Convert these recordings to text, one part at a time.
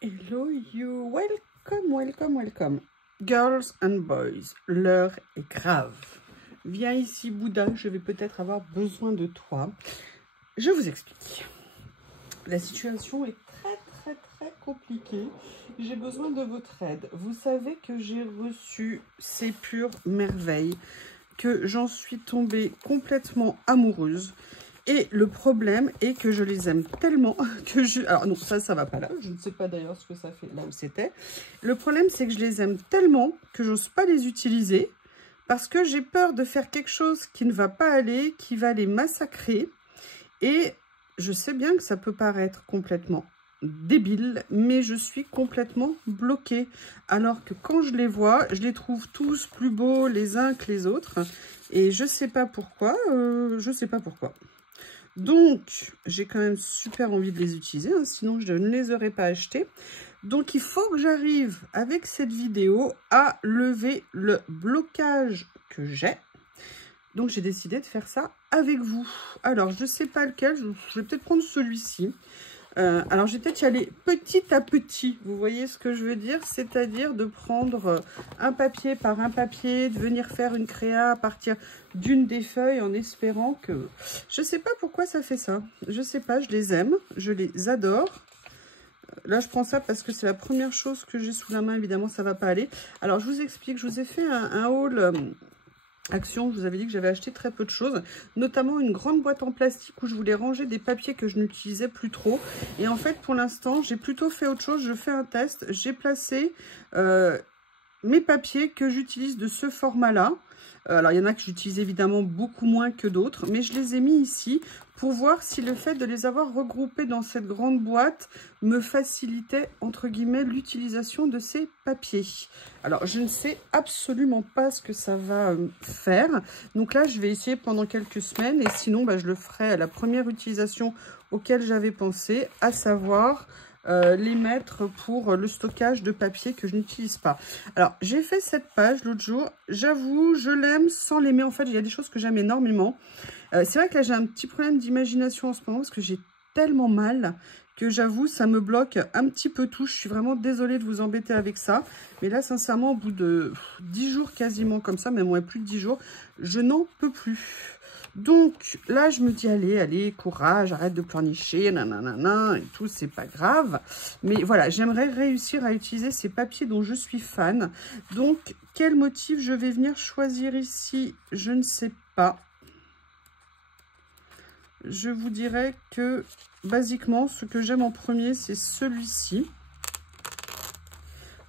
Hello you, welcome, welcome, welcome. Girls and boys, l'heure est grave. Viens ici Bouddha, je vais peut-être avoir besoin de toi. Je vous explique. La situation est très compliquée. J'ai besoin de votre aide. Vous savez que j'ai reçu ces pures merveilles, que j'en suis tombée complètement amoureuse. Et le problème est que je les aime tellement que je... Alors non, ça va pas là. Je ne sais pas d'ailleurs ce que ça fait là où c'était. Le problème, c'est que je les aime tellement que j'ose pas les utiliser parce que j'ai peur de faire quelque chose qui ne va pas aller, qui va les massacrer. Et je sais bien que ça peut paraître complètement débile, mais je suis complètement bloquée. Alors que quand je les vois, je les trouve tous plus beaux les uns que les autres. Et je sais pas pourquoi, Donc, j'ai quand même super envie de les utiliser, hein, sinon je ne les aurais pas achetés. Donc, il faut que j'arrive avec cette vidéo à lever le blocage que j'ai. Donc, j'ai décidé de faire ça avec vous. Alors, je ne sais pas lequel, je vais peut-être prendre celui-ci. Alors, je vais peut-être y aller petit à petit, vous voyez ce que je veux dire? C'est-à-dire de prendre un papier par un papier, de venir faire une créa à partir d'une des feuilles en espérant que... Je sais pas pourquoi ça fait ça. Je sais pas, je les aime, je les adore. Là, je prends ça parce que c'est la première chose que j'ai sous la main. Évidemment, ça va pas aller. Alors, je vous explique, je vous ai fait un haul... Action, je vous avais dit que j'avais acheté très peu de choses, notamment une grande boîte en plastique où je voulais ranger des papiers que je n'utilisais plus trop. Et en fait, pour l'instant, j'ai plutôt fait autre chose. Je fais un test. J'ai placé mes papiers que j'utilise de ce format-là. Alors, il y en a que j'utilise évidemment beaucoup moins que d'autres, mais je les ai mis ici pour voir si le fait de les avoir regroupés dans cette grande boîte me facilitait, entre guillemets, l'utilisation de ces papiers. Alors, je ne sais absolument pas ce que ça va faire. Donc là, je vais essayer pendant quelques semaines et sinon, je le ferai à la première utilisation auquel j'avais pensé, à savoir... les mettre pour le stockage de papier que je n'utilise pas. Alors, j'ai fait cette page l'autre jour. J'avoue, je l'aime sans l'aimer. En fait, il y a des choses que j'aime énormément. C'est vrai que là, j'ai un petit problème d'imagination en ce moment parce que j'ai tellement mal que j'avoue, ça me bloque un petit peu tout. Je suis vraiment désolée de vous embêter avec ça. Mais là, sincèrement, au bout de 10 jours quasiment comme ça, même plus de 10 jours, je n'en peux plus. Donc là, je me dis, allez, courage, arrête de pleurnicher, nanana, et tout, c'est pas grave. Mais voilà, j'aimerais réussir à utiliser ces papiers dont je suis fan. Donc, quel motif je vais venir choisir ici? Je ne sais pas. Je vous dirais que, basiquement, ce que j'aime en premier, c'est celui-ci.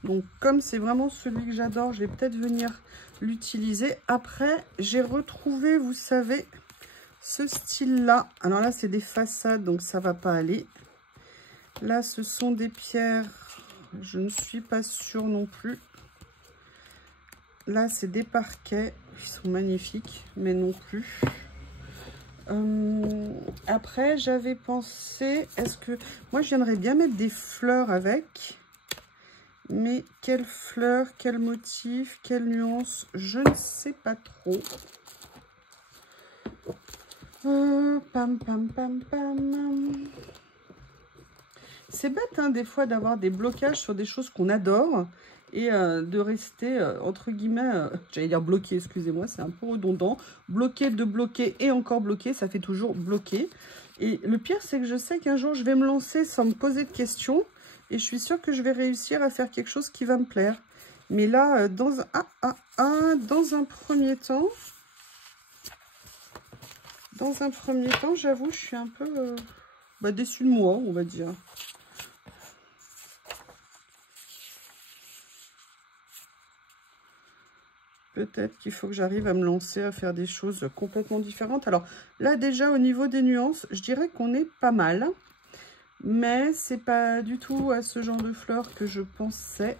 Donc, comme c'est vraiment celui que j'adore, je vais peut-être venir l'utiliser. Après, j'ai retrouvé, vous savez, ce style-là. Alors là, c'est des façades, donc ça va pas aller. Là, ce sont des pierres. Je ne suis pas sûre non plus. Là, c'est des parquets. Ils sont magnifiques, mais non plus. Après, j'avais pensé... Est-ce que... Moi, je viendrais bien mettre des fleurs avec... Mais quelles fleurs, quel motif, quelle nuance, je ne sais pas trop. Pam. C'est bête, hein, des fois, d'avoir des blocages sur des choses qu'on adore et de rester, entre guillemets, j'allais dire bloqué, excusez-moi, c'est un peu redondant. Bloqué, de bloquer et encore bloqué, ça fait toujours bloqué. Et le pire, c'est que je sais qu'un jour, je vais me lancer sans me poser de questions. Et je suis sûre que je vais réussir à faire quelque chose qui va me plaire. Mais là, dans un premier temps, j'avoue, je suis un peu déçue de moi, on va dire. Peut-être qu'il faut que j'arrive à me lancer à faire des choses complètement différentes. Alors là, déjà, au niveau des nuances, je dirais qu'on est pas mal. Mais c'est pas du tout à ce genre de fleurs que je pensais.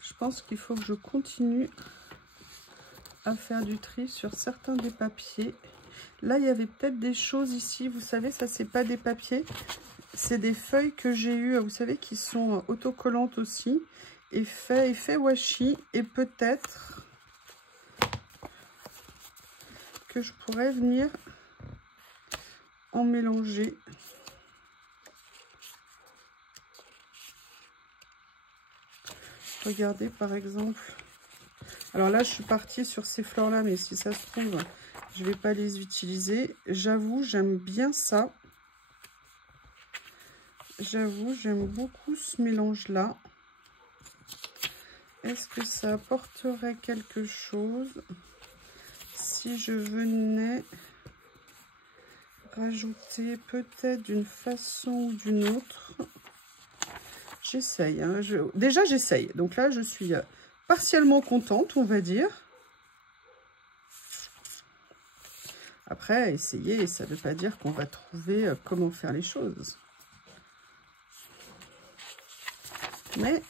Je pense qu'il faut que je continue à faire du tri sur certains des papiers. Là, il y avait peut-être des choses ici. Vous savez, ça, c'est pas des papiers. C'est des feuilles que j'ai eues, vous savez, qui sont autocollantes aussi. Effet washi. Et peut-être... que je pourrais venir en mélanger. Regardez par exemple. Alors là, je suis partie sur ces fleurs-là, mais si ça se trouve, je ne vais pas les utiliser. J'avoue, j'aime bien ça. J'avoue, j'aime beaucoup ce mélange-là. Est-ce que ça apporterait quelque chose si je venais rajouter peut-être d'une façon ou d'une autre? J'essaye. Hein, déjà, j'essaye. Donc là, je suis partiellement contente, on va dire. Après, essayer, ça ne veut pas dire qu'on va trouver comment faire les choses. Mais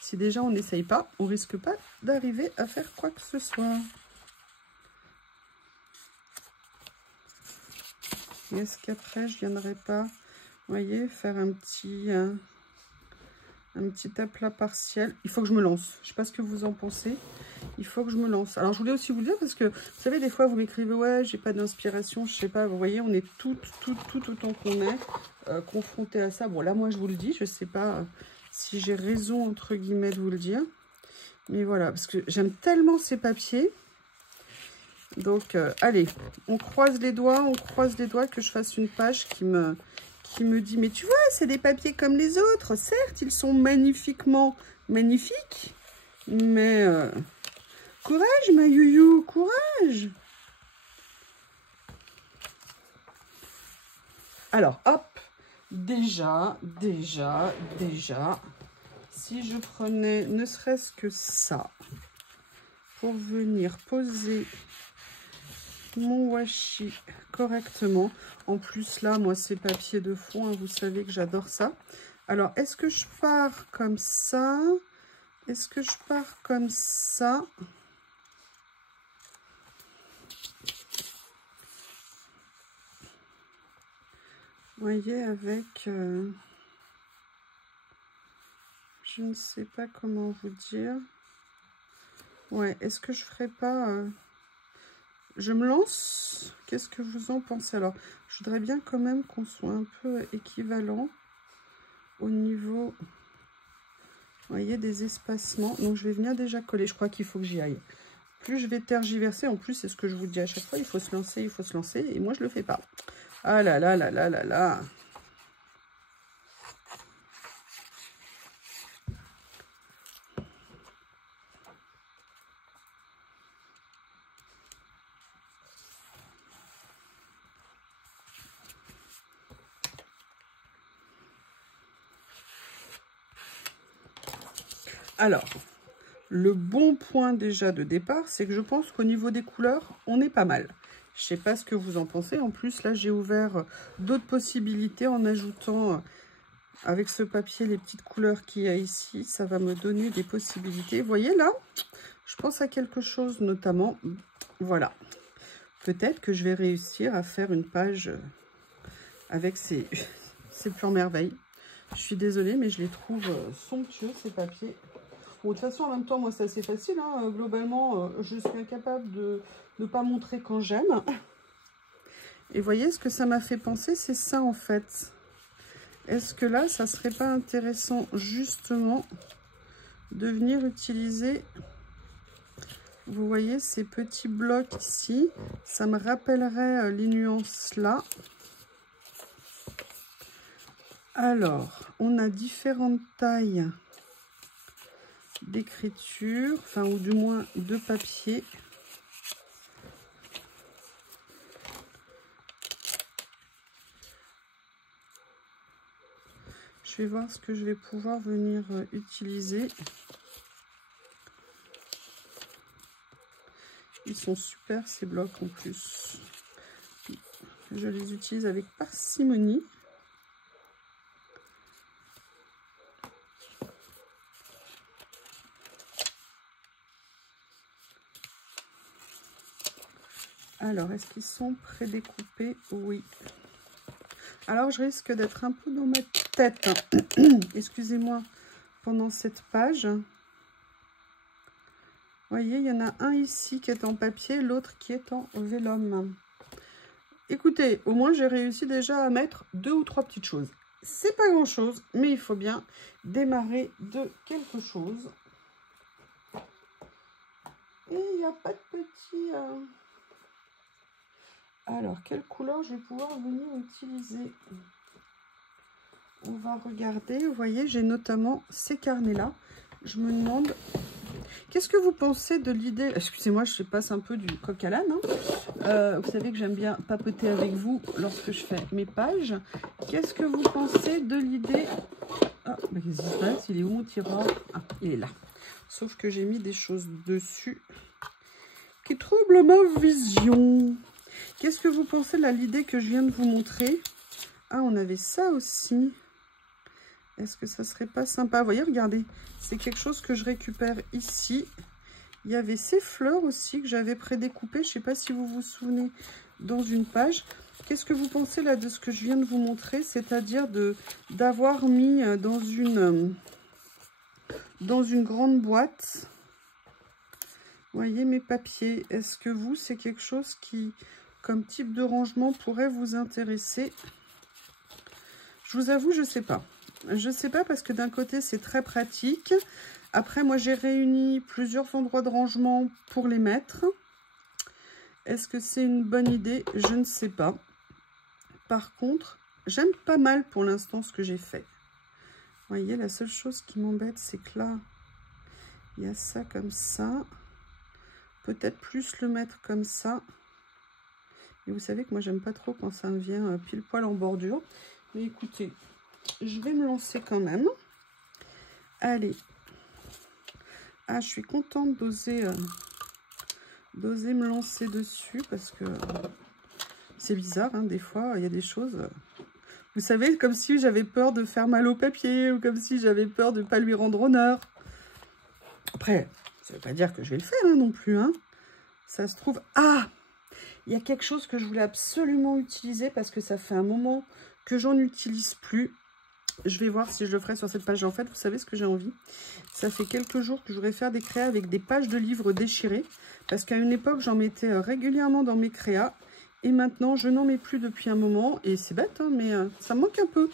si déjà on n'essaye pas, on risque pas d'arriver à faire quoi que ce soit. Est-ce qu'après je viendrai pas, vous voyez, faire un petit aplat partiel? Il faut que je me lance. Je ne sais pas ce que vous en pensez. Il faut que je me lance. Alors je voulais aussi vous le dire parce que vous savez, des fois vous m'écrivez ouais, j'ai pas d'inspiration, je sais pas. Vous voyez, on est tout autant qu'on est confronté à ça. Bon là, moi je vous le dis, je sais pas si j'ai raison entre guillemets de vous le dire, mais voilà, parce que j'aime tellement ces papiers. Donc allez, on croise les doigts que je fasse une page qui me dit mais tu vois, c'est des papiers comme les autres. Certes, ils sont magnifiquement magnifiques, mais courage ma youyou, courage. Alors hop, déjà, si je prenais ne serait-ce que ça pour venir poser mon washi correctement. En plus là, moi c'est papier de fond, hein, vous savez que j'adore ça. Alors est-ce que je pars comme ça? Est-ce que je pars comme ça? Vous voyez, avec je ne sais pas comment vous dire. Ouais, est-ce que je ferais pas je me lance? Qu'est-ce que vous en pensez? Alors, je voudrais bien quand même qu'on soit un peu équivalent au niveau, vous voyez, des espacements. Donc, je vais venir déjà coller. Je crois qu'il faut que j'y aille. Plus je vais tergiverser, en plus, c'est ce que je vous dis à chaque fois, il faut se lancer, il faut se lancer. Et moi, je le fais pas. Ah là là là là là là. Alors, le bon point déjà de départ, c'est que je pense qu'au niveau des couleurs, on est pas mal. Je sais pas ce que vous en pensez. En plus, là, j'ai ouvert d'autres possibilités en ajoutant avec ce papier les petites couleurs qu'il y a ici. Ça va me donner des possibilités. Vous voyez là, je pense à quelque chose notamment. Voilà. Peut-être que je vais réussir à faire une page avec ces plans merveilles. Je suis désolée, mais je les trouve somptueux, ces papiers. Bon, de toute façon, en même temps, moi, c'est assez facile. Hein. Globalement, je suis incapable de ne pas montrer quand j'aime. Et vous voyez, ce que ça m'a fait penser, c'est ça, en fait. Est-ce que là, ça serait pas intéressant, justement, de venir utiliser, vous voyez, ces petits blocs ici. Ça me rappellerait les nuances là. Alors, on a différentes tailles d'écriture, enfin, ou du moins de papier. Je vais voir ce que je vais pouvoir venir utiliser. Ils sont super ces blocs en plus. Je les utilise avec parcimonie. Alors, est-ce qu'ils sont prédécoupés? Oui. Alors, je risque d'être un peu dans ma tête. Excusez-moi, pendant cette page. Vous voyez, il y en a un ici qui est en papier, l'autre qui est en vélum. écoutez, au moins j'ai réussi déjà à mettre 2 ou 3 petites choses. C'est pas grand chose, mais il faut bien démarrer de quelque chose. Et il n'y a pas de petit... Alors, quelle couleur je vais pouvoir venir utiliser? On va regarder. Vous voyez, j'ai notamment ces carnets-là. Je me demande... Qu'est-ce que vous pensez de l'idée... Excusez-moi, je passe un peu du coq à l'âne. Hein. Vous savez que j'aime bien papoter avec vous lorsque je fais mes pages. Qu'est-ce que vous pensez de l'idée... Ah, mais qu'est-ce qui se passe? Il est où mon tiroir? Ah, il est là. Sauf que j'ai mis des choses dessus qui troublent ma vision. Qu'est-ce que vous pensez de l'idée que je viens de vous montrer? Ah, on avait ça aussi. Est-ce que ça serait pas sympa? Vous voyez, regardez. C'est quelque chose que je récupère ici. Il y avait ces fleurs aussi que j'avais prédécoupées. Je ne sais pas si vous vous souvenez dans une page. Qu'est-ce que vous pensez là de ce que je viens de vous montrer? C'est-à-dire d'avoir mis dans une grande boîte. Vous voyez mes papiers. Est-ce que vous, c'est quelque chose qui... comme type de rangement pourrait vous intéresser? Je vous avoue, je ne sais pas. Je ne sais pas parce que d'un côté, c'est très pratique. Après, moi, j'ai réuni plusieurs endroits de rangement pour les mettre. Est-ce que c'est une bonne idée? Je ne sais pas. Par contre, j'aime pas mal pour l'instant ce que j'ai fait. Vous voyez, la seule chose qui m'embête, c'est que là, il y a ça comme ça. Peut-être plus le mettre comme ça. Et vous savez que moi, j'aime pas trop quand ça vient pile poil en bordure. Mais écoutez, je vais me lancer quand même. Allez. Ah, je suis contente d'oser me lancer dessus parce que c'est bizarre, hein, des fois, il y a des choses... Vous savez, comme si j'avais peur de faire mal au papier ou comme si j'avais peur de ne pas lui rendre honneur. Après, ça ne veut pas dire que je vais le faire hein, non plus. Hein. Ça se trouve... Ah! Il y a quelque chose que je voulais absolument utiliser parce que ça fait un moment que j'en utilise plus. Je vais voir si je le ferai sur cette page. En fait, vous savez ce que j'ai envie? Ça fait quelques jours que je voudrais faire des créas avec des pages de livres déchirées. Parce qu'à une époque, j'en mettais régulièrement dans mes créas. Et maintenant, je n'en mets plus depuis un moment. Et c'est bête, hein, mais ça me manque un peu,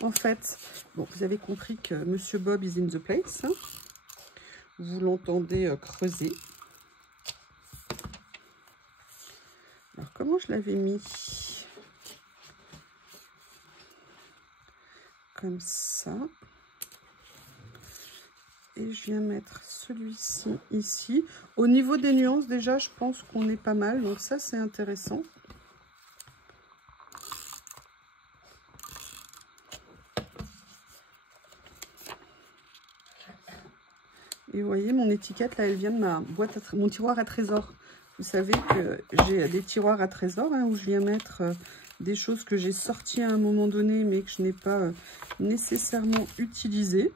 en fait. Bon, vous avez compris que Monsieur Bob is in the place. Hein. Vous l'entendez creuser. Alors, comment je l'avais mis? Comme ça. Et je viens mettre celui-ci ici. Au niveau des nuances, déjà, je pense qu'on est pas mal. Donc ça, c'est intéressant. Et vous voyez, mon étiquette, là, elle vient de ma boîte, mon tiroir à trésors. Vous savez que j'ai des tiroirs à trésors hein, où je viens mettre des choses que j'ai sorties à un moment donné, mais que je n'ai pas nécessairement utilisées.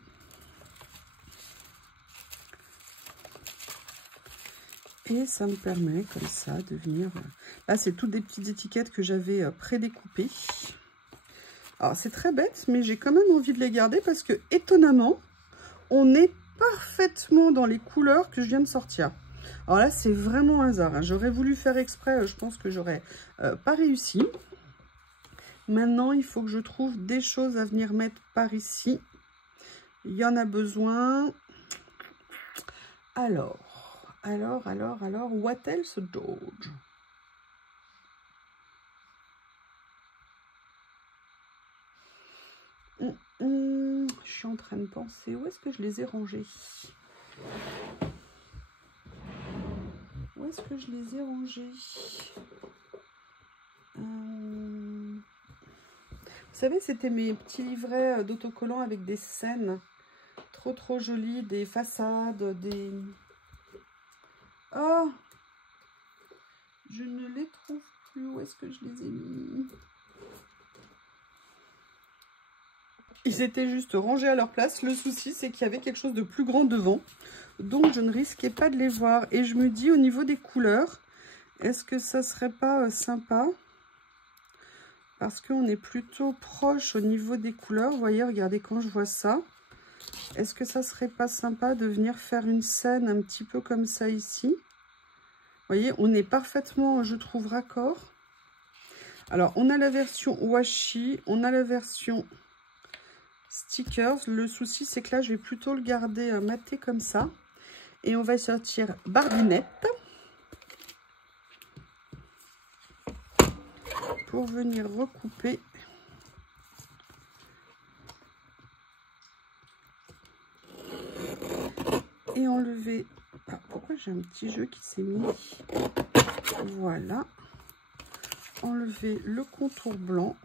Et ça me permet, comme ça, de venir... Là, c'est toutes des petites étiquettes que j'avais prédécoupées. Alors, c'est très bête, mais j'ai quand même envie de les garder parce que, étonnamment, on est parfaitement dans les couleurs que je viens de sortir. Alors là, c'est vraiment un hasard. Hein. J'aurais voulu faire exprès, je pense que j'aurais pas réussi. Maintenant, il faut que je trouve des choses à venir mettre par ici. Il y en a besoin. Alors, what else, George? Je suis en train de penser, où est-ce que je les ai rangés? Où est-ce que je les ai rangés? Vous savez, c'était mes petits livrets d'autocollants avec des scènes trop jolies, des façades, des... Oh! Je ne les trouve plus. Où est-ce que je les ai mis? Ils étaient juste rangés à leur place. Le souci, c'est qu'il y avait quelque chose de plus grand devant. Donc, je ne risquais pas de les voir. Et je me dis, au niveau des couleurs, est-ce que ça serait pas sympa? Parce qu'on est plutôt proche au niveau des couleurs. Vous voyez, regardez, quand je vois ça, est-ce que ça serait pas sympa de venir faire une scène un petit peu comme ça ici? Vous voyez, on est parfaitement, je trouve, raccord. Alors, on a la version washi, on a la version stickers. Le souci, c'est que là, je vais plutôt le garder maté comme ça. Et on va sortir barbinette pour venir recouper. Et enlever... Ah, pourquoi j'ai un petit jeu qui s'est mis? Voilà. Enlever le contour blanc.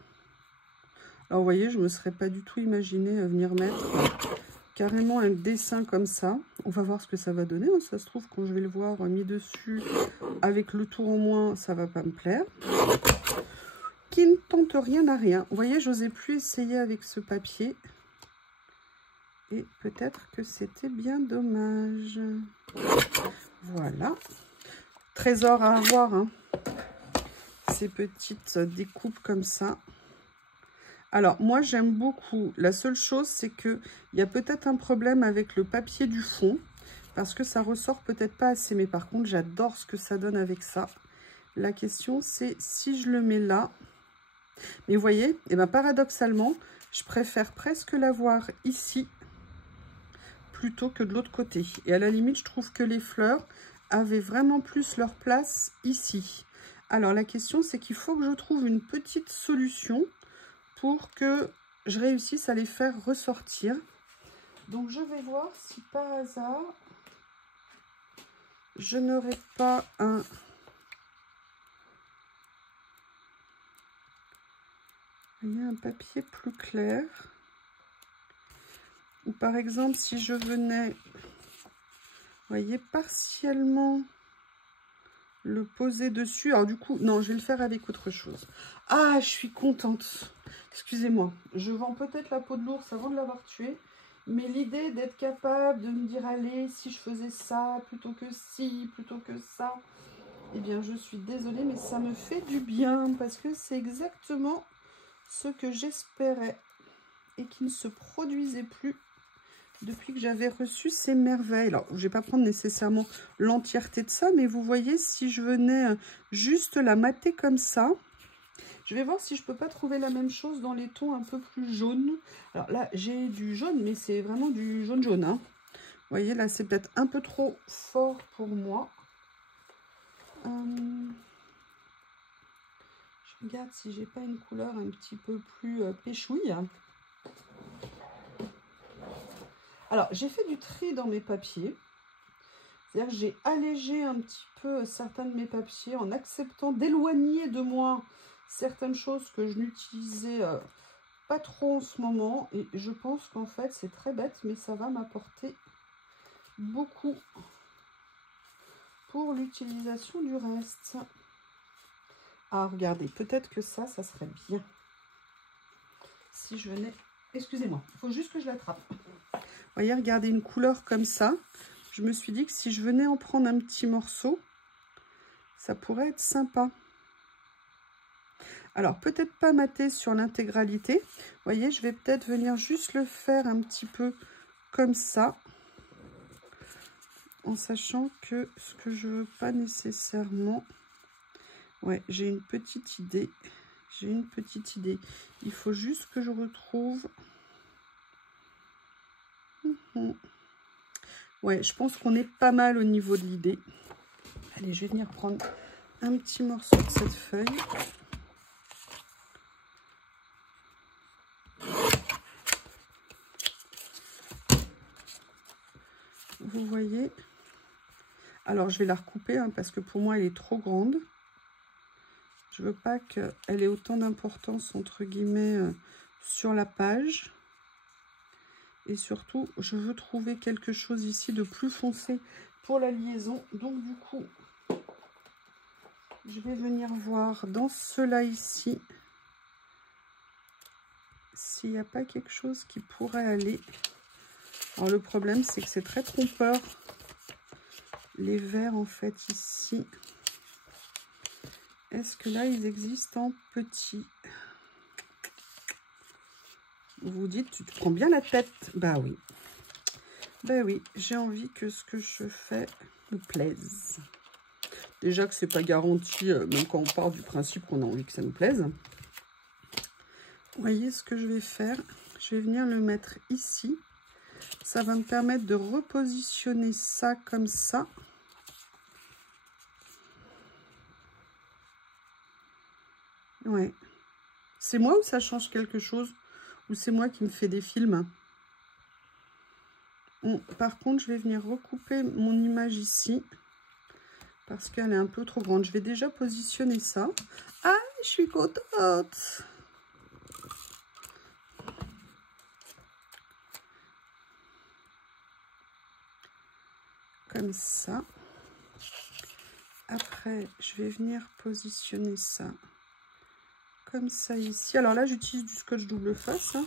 Alors, vous voyez, je ne me serais pas du tout imaginé venir mettre carrément un dessin comme ça. On va voir ce que ça va donner. Ça se trouve, quand je vais le voir mis dessus avec le tour en moins, ça va pas me plaire. Qui ne tente rien à rien. Vous voyez, j'osais plus essayer avec ce papier. Et peut-être que c'était bien dommage. Voilà. Trésor à avoir, hein. Ces petites découpes comme ça. Alors, moi, j'aime beaucoup. La seule chose, c'est qu'il y a peut-être un problème avec le papier du fond. Parce que ça ressort peut-être pas assez. Mais par contre, j'adore ce que ça donne avec ça. La question, c'est si je le mets là. Mais vous voyez, eh ben, paradoxalement, je préfère presque l'avoir ici plutôt que de l'autre côté. Et à la limite, je trouve que les fleurs avaient vraiment plus leur place ici. Alors, la question, c'est qu'il faut que je trouve une petite solution pour que je réussisse à les faire ressortir. Donc, je vais voir si par hasard, je n'aurai pas un papier plus clair. Ou par exemple, si je venais, vous voyez, partiellement le poser dessus. Alors du coup, non, je vais le faire avec autre chose. Ah, je suis contente. Excusez-moi, je vends peut-être la peau de l'ours avant de l'avoir tué. Mais l'idée d'être capable de me dire, allez, si je faisais ça, plutôt que ci, plutôt que ça, eh bien, je suis désolée, mais ça me fait du bien. Parce que c'est exactement ce que j'espérais et qui ne se produisait plus depuis que j'avais reçu ces merveilles. Alors, je ne vais pas prendre nécessairement l'entièreté de ça, mais vous voyez, si je venais juste la mater comme ça, je vais voir si je ne peux pas trouver la même chose dans les tons un peu plus jaunes. Alors là, j'ai du jaune, mais c'est vraiment du jaune-jaune, hein. Vous voyez, là, c'est peut-être un peu trop fort pour moi. Je regarde si j'ai pas une couleur un petit peu plus péchouille. Alors, j'ai fait du tri dans mes papiers. C'est-à-dire que j'ai allégé un petit peu certains de mes papiers en acceptant d'éloigner de moi certaines choses que je n'utilisais pas trop en ce moment. Et je pense qu'en fait, c'est très bête, mais ça va m'apporter beaucoup pour l'utilisation du reste. Ah, regardez, peut-être que ça serait bien. Si je venais... Excusez-moi, il faut juste que je l'attrape. Vous voyez, regardez, une couleur comme ça. Je me suis dit que si je venais en prendre un petit morceau, ça pourrait être sympa. Alors, peut-être pas mater sur l'intégralité. Vous voyez, je vais peut-être venir juste le faire un petit peu comme ça. En sachant que ce que je veux pas nécessairement... Ouais, j'ai une petite idée. J'ai une petite idée. Il faut juste que je retrouve... Ouais, je pense qu'on est pas mal au niveau de l'idée. Allez, je vais venir prendre un petit morceau de cette feuille. Vous voyez. Alors, je vais la recouper hein, parce que pour moi, elle est trop grande. Je veux pas qu'elle ait autant d'importance, entre guillemets, sur la page. Et surtout, je veux trouver quelque chose ici de plus foncé pour la liaison. Donc, du coup, je vais venir voir dans cela ici s'il n'y a pas quelque chose qui pourrait aller. Alors, le problème, c'est que c'est très trompeur. Les verts, en fait, ici. Est-ce que là, ils existent en petit? Vous vous dites, tu te prends bien la tête. Bah oui. Bah oui, j'ai envie que ce que je fais me plaise. Déjà que c'est pas garanti, même quand on part du principe qu'on a envie que ça nous plaise. Vous voyez ce que je vais faire? Je vais venir le mettre ici. Ça va me permettre de repositionner ça comme ça. Ouais. C'est moi ou ça change quelque chose? Ou c'est moi qui me fais des films? Bon, par contre, je vais venir recouper mon image ici. Parce qu'elle est un peu trop grande. Je vais déjà positionner ça. Ah, je suis contente! Comme ça. Après, je vais venir positionner ça comme ça ici. Alors là, j'utilise du scotch double face. Hein.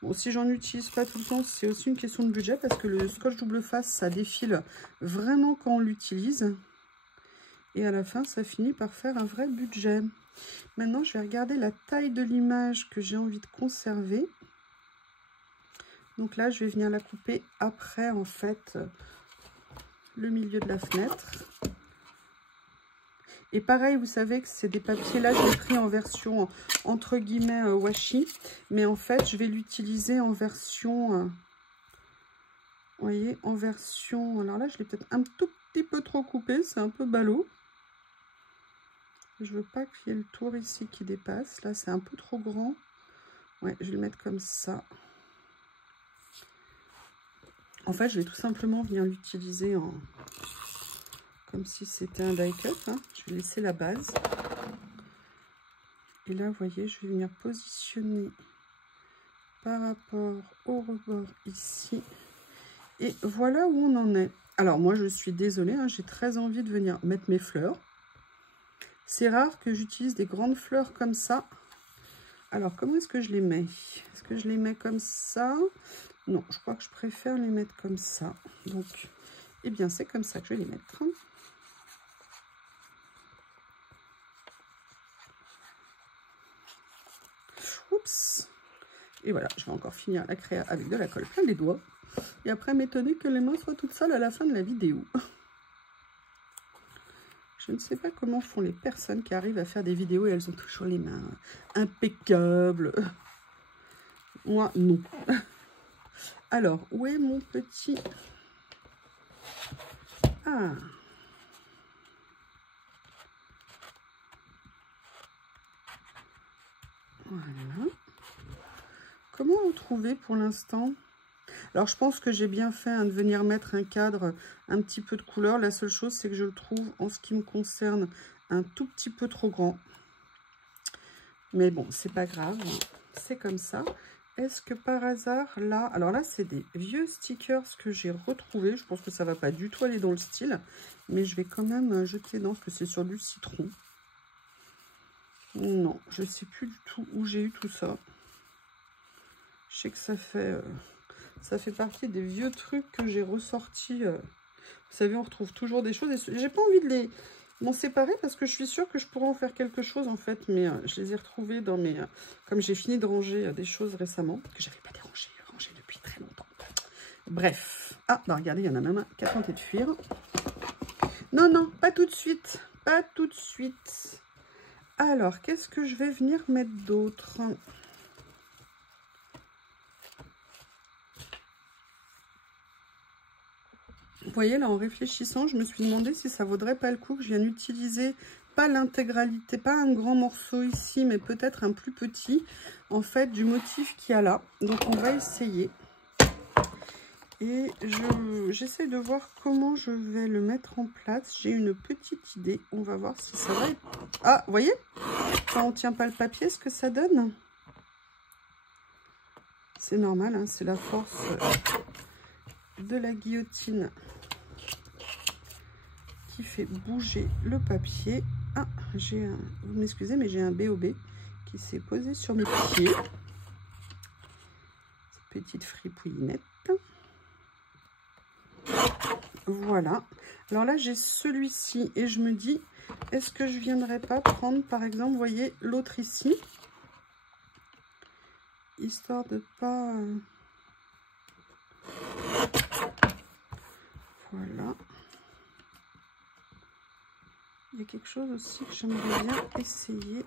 Bon, si j'en utilise pas tout le temps, c'est aussi une question de budget parce que le scotch double face, ça défile vraiment quand on l'utilise. Et à la fin, ça finit par faire un vrai budget. Maintenant, je vais regarder la taille de l'image que j'ai envie de conserver. Donc là, je vais venir la couper après, en fait, le milieu de la fenêtre. Et pareil, vous savez que c'est des papiers, là je l'ai pris en version entre guillemets washi, mais en fait je vais l'utiliser en version, vous voyez, en version, alors là je l'ai peut-être un tout petit peu trop coupé, c'est un peu ballot. Je veux pas qu'il y ait le tour ici qui dépasse, là c'est un peu trop grand. Ouais, je vais le mettre comme ça. En fait, je vais tout simplement venir l'utiliser en... comme si c'était un die cut. Hein. Je vais laisser la base. Et là, vous voyez, je vais venir positionner par rapport au rebord ici. Et voilà où on en est. Alors, moi, je suis désolée, hein, j'ai très envie de venir mettre mes fleurs. C'est rare que j'utilise des grandes fleurs comme ça. Alors, comment est-ce que je les mets? Est-ce que je les mets comme ça? Non, je crois que je préfère les mettre comme ça. Donc, eh bien, c'est comme ça que je vais les mettre. Oups. Et voilà, je vais encore finir la créa avec de la colle plein les doigts. Et après m'étonner que les mains soient toutes seules à la fin de la vidéo. Je ne sais pas comment font les personnes qui arrivent à faire des vidéos et elles ont toujours les mains impeccables. Moi, non. Alors, où est mon petit... Ah. Voilà. Comment vous trouvez pour l'instant? Alors, je pense que j'ai bien fait de venir mettre un cadre, un petit peu de couleur. La seule chose, c'est que je le trouve, en ce qui me concerne, un tout petit peu trop grand. Mais bon, c'est pas grave. C'est comme ça. Est-ce que par hasard, là... Alors là, c'est des vieux stickers que j'ai retrouvés. Je pense que ça va pas du tout aller dans le style. Mais je vais quand même jeter dedans, parce que c'est sur du citron. Non, je sais plus du tout où j'ai eu tout ça. Je sais que ça fait partie des vieux trucs que j'ai ressortis. Vous savez, on retrouve toujours des choses. Et j'ai pas envie de m'en séparer parce que je suis sûre que je pourrais en faire quelque chose en fait. Mais je les ai retrouvés dans mes... comme j'ai fini de ranger des choses récemment, que j'avais pas rangé depuis très longtemps. Bref. Ah, bah regardez, il y en a même un qui a tenté de fuir. Non, non, pas tout de suite. Pas tout de suite. Alors, qu'est-ce que je vais venir mettre d'autre ? Vous voyez, là, en réfléchissant, je me suis demandé si ça vaudrait pas le coup que je vienne utiliser, pas l'intégralité, pas un grand morceau ici, mais peut-être un plus petit, en fait, du motif qu'il y a là. Donc, on va essayer. Et j'essaie de voir comment je vais le mettre en place. J'ai une petite idée. On va voir si ça va être... Ah, vous voyez, quand on ne tient pas le papier, ce que ça donne. C'est normal, hein, c'est la force de la guillotine qui fait bouger le papier. Ah, j'ai un... Vous m'excusez, mais j'ai un BOB qui s'est posé sur mes pieds. Petite fripouillinette. Voilà. Alors là, j'ai celui-ci et je me dis, est-ce que je viendrais pas prendre, par exemple, vous voyez, l'autre ici, histoire de pas... Voilà. Il y a quelque chose aussi que j'aimerais bien essayer.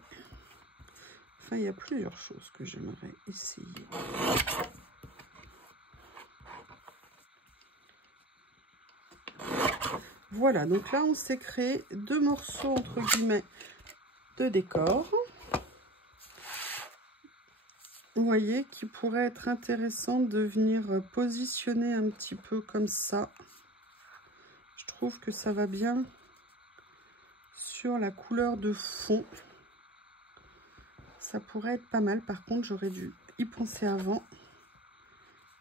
Enfin, il y a plusieurs choses que j'aimerais essayer. Voilà, donc là, on s'est créé 2 morceaux, entre guillemets, de décor. Vous voyez, qui pourrait être intéressant de venir positionner un petit peu comme ça. Je trouve que ça va bien sur la couleur de fond. Ça pourrait être pas mal. Par contre, j'aurais dû y penser avant.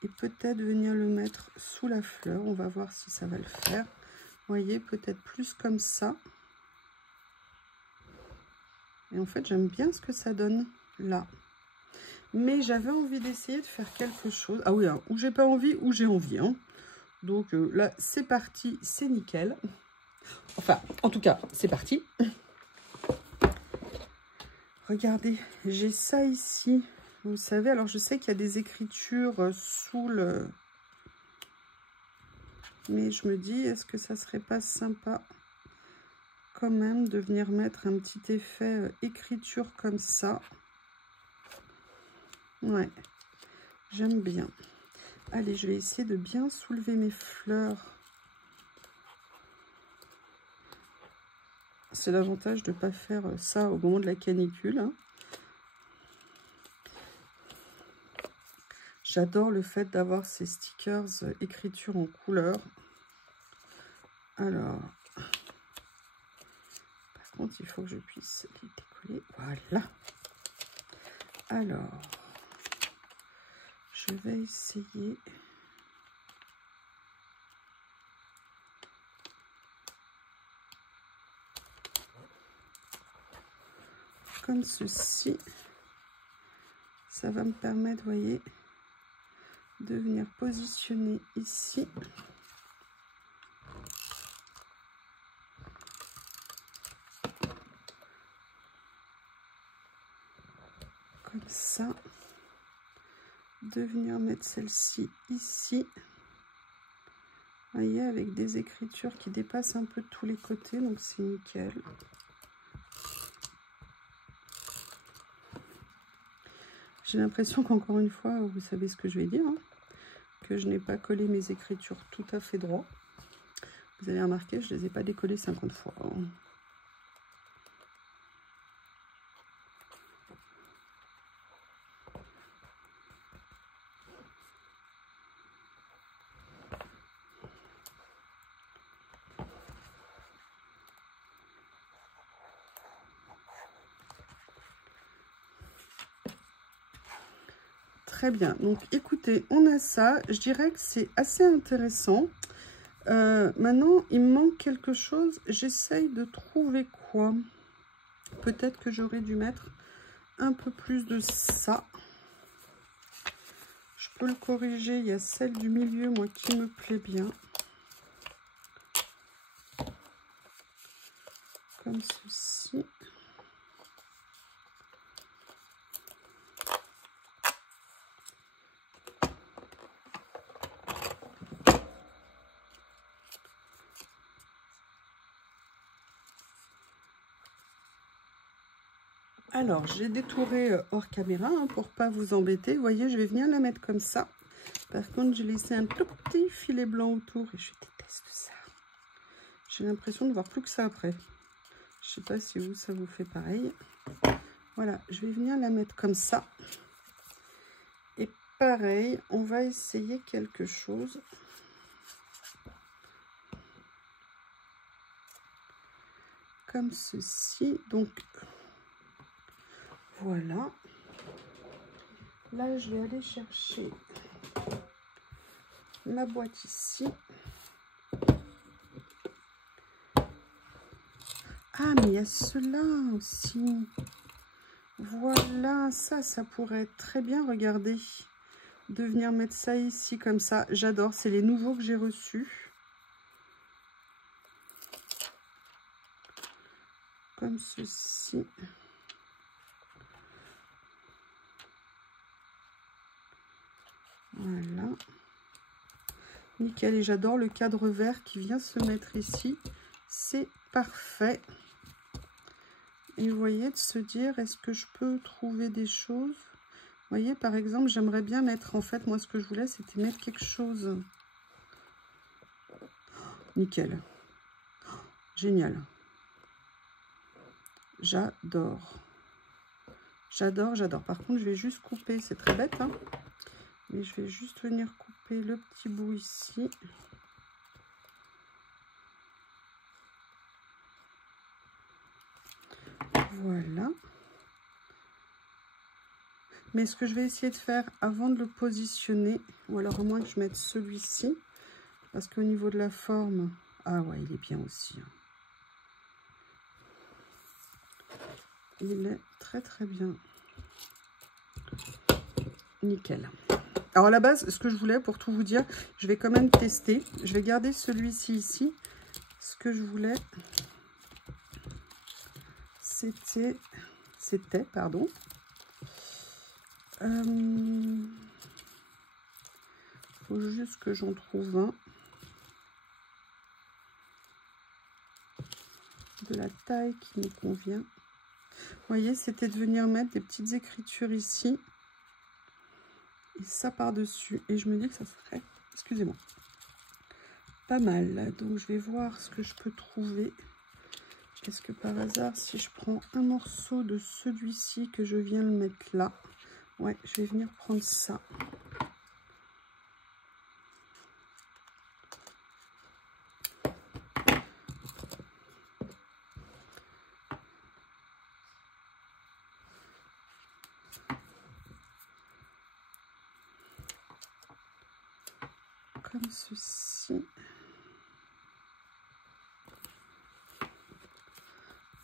Et peut-être venir le mettre sous la fleur. On va voir si ça va le faire. Vous voyez, peut-être plus comme ça. Et en fait, j'aime bien ce que ça donne là. Mais j'avais envie d'essayer de faire quelque chose. Ah oui, hein, où j'ai pas envie, où j'ai envie. Hein. Donc là, c'est parti, c'est nickel. Enfin, en tout cas, c'est parti. Regardez, j'ai ça ici. Vous savez, alors je sais qu'il y a des écritures sous le... Mais je me dis, est-ce que ça serait pas sympa quand même de venir mettre un petit effet écriture comme ça? Ouais, j'aime bien. Allez, je vais essayer de bien soulever mes fleurs. C'est l'avantage de ne pas faire ça au moment de la canicule. Hein. J'adore le fait d'avoir ces stickers écriture en couleur. Alors, par contre, il faut que je puisse les décoller. Voilà. Alors, je vais essayer... comme ceci. Ça va me permettre, vous voyez, de venir positionner ici. Comme ça. De venir mettre celle-ci ici. Vous voyez, avec des écritures qui dépassent un peu de tous les côtés, donc c'est nickel. J'ai l'impression qu'encore une fois, vous savez ce que je vais dire, hein, que je n'ai pas collé mes écritures tout à fait droit. Vous avez remarqué, je ne les ai pas décollées 50 fois. Hein. Très bien, donc écoutez, on a ça, je dirais que c'est assez intéressant. Maintenant, il me manque quelque chose, j'essaye de trouver quoi. Peut-être que j'aurais dû mettre un peu plus de ça. Je peux le corriger, il y a celle du milieu, moi, qui me plaît bien. Comme ceci. Alors, j'ai détouré hors caméra hein, pour pas vous embêter. Vous voyez, je vais venir la mettre comme ça. Par contre, j'ai laissé un tout petit filet blanc autour et je déteste ça. J'ai l'impression de voir plus que ça après. Je sais pas si vous, ça vous fait pareil. Voilà, je vais venir la mettre comme ça. Et pareil, on va essayer quelque chose. Comme ceci. Donc, voilà. Là, je vais aller chercher ma boîte ici. Ah, mais il y a cela aussi. Voilà, ça pourrait être très bien, regardez. De venir mettre ça ici, comme ça. J'adore, c'est les nouveaux que j'ai reçus. Comme ceci. Voilà. Nickel, et j'adore le cadre vert qui vient se mettre ici. C'est parfait. Et vous voyez, de se dire, est-ce que je peux trouver des choses? Vous voyez, par exemple, j'aimerais bien mettre, en fait, moi, ce que je voulais, c'était mettre quelque chose. Nickel. Génial. J'adore. J'adore, j'adore. Par contre, je vais juste couper, c'est très bête, hein, mais je vais juste venir couper le petit bout ici. Voilà. Mais ce que je vais essayer de faire avant de le positionner, ou alors au moins que je mette celui-ci, parce qu'au niveau de la forme, ah ouais, il est bien aussi. Il est très très bien. Nickel. Alors à la base, ce que je voulais, pour tout vous dire, je vais quand même tester. Je vais garder celui-ci ici. Ce que je voulais, c'était, pardon. Faut juste que j'en trouve un. De la taille qui me convient. Vous voyez, c'était de venir mettre des petites écritures ici. Et ça par-dessus. Et je me dis que ça serait, excusez-moi, pas mal. Donc je vais voir ce que je peux trouver. Est-ce que par hasard, si je prends un morceau de celui-ci, que je viens le mettre là, ouais, je vais venir prendre ça. Comme ceci.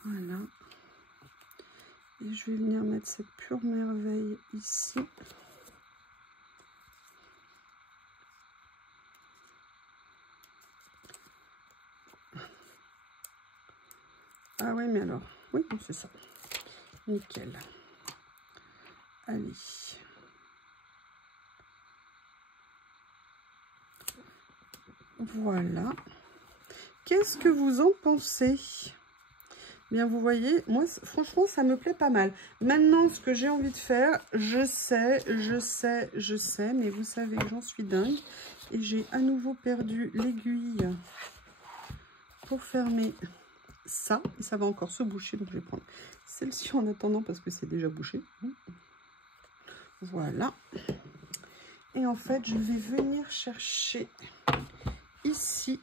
Voilà. Et je vais venir mettre cette pure merveille ici. Ah ouais, mais alors, oui, c'est ça. Nickel. Allez. Voilà. Qu'est-ce que vous en pensez? Bien, vous voyez, moi, franchement, ça me plaît pas mal. Maintenant, ce que j'ai envie de faire, je sais, mais vous savez que j'en suis dingue. Et j'ai à nouveau perdu l'aiguille pour fermer ça. Et ça va encore se boucher, donc je vais prendre celle-ci en attendant parce que c'est déjà bouché. Voilà. Et en fait, je vais venir chercher ici,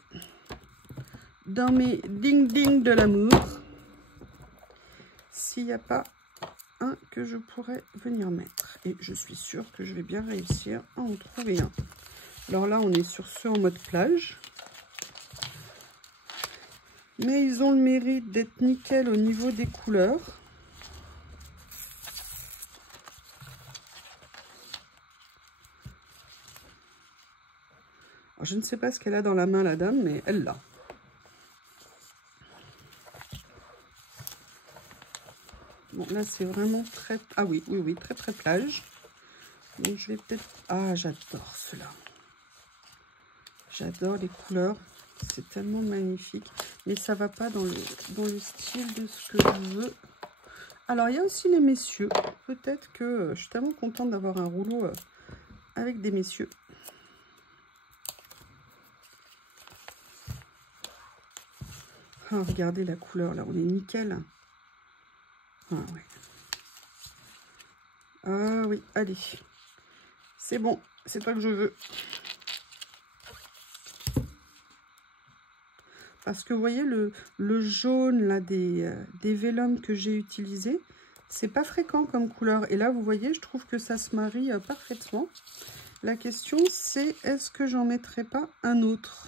dans mes ding-ding de l'amour, s'il n'y a pas un que je pourrais venir mettre. Et je suis sûre que je vais bien réussir à en trouver un. Alors là, on est sur ceux en mode plage. Mais ils ont le mérite d'être nickel au niveau des couleurs. Alors, je ne sais pas ce qu'elle a dans la main, la dame, mais elle l'a. Bon, là, c'est vraiment très... Ah oui, oui, oui, très, très plage. Donc, je vais peut-être... Ah, j'adore cela. J'adore les couleurs. C'est tellement magnifique. Mais ça va pas dans le style de ce que je veux. Alors, il y a aussi les messieurs. Peut-être que je suis tellement contente d'avoir un rouleau avec des messieurs. Ah, regardez la couleur, là. On est nickel. Ah, ouais. Ah oui, allez. C'est bon. C'est toi que je veux. Parce que vous voyez, le jaune là des vélums que j'ai utilisé, c'est pas fréquent comme couleur. Et là, vous voyez, je trouve que ça se marie parfaitement. La question, c'est est-ce que j'en mettrai pas un autre?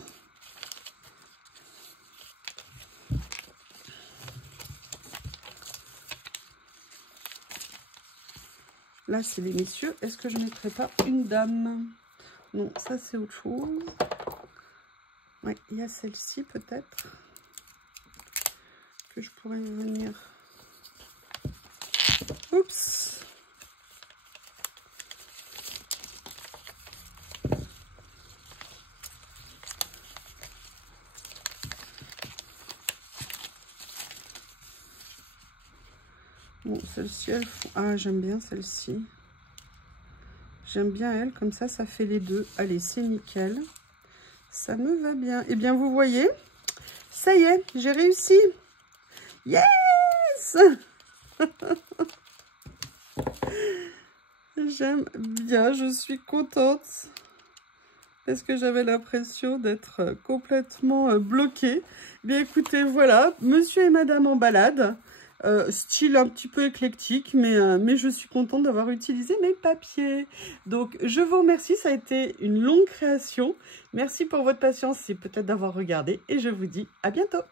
Là, c'est les messieurs. Est-ce que je ne mettrai pas une dame? Non, ça, c'est autre chose. Oui, il y a celle-ci, peut-être, que je pourrais venir... Oups! Celle-ci, elle... Ah, j'aime bien celle-ci. J'aime bien elle, comme ça fait les deux. Allez, c'est nickel. Ça me va bien. Eh bien, vous voyez, ça y est, j'ai réussi. Yes! J'aime bien, je suis contente. Parce que j'avais l'impression d'être complètement bloquée. Bien, écoutez, voilà, monsieur et madame en balade. Style un petit peu éclectique, mais je suis contente d'avoir utilisé mes papiers. Donc, je vous remercie, ça a été une longue création. Merci pour votre patience et peut-être d'avoir regardé. Et je vous dis à bientôt.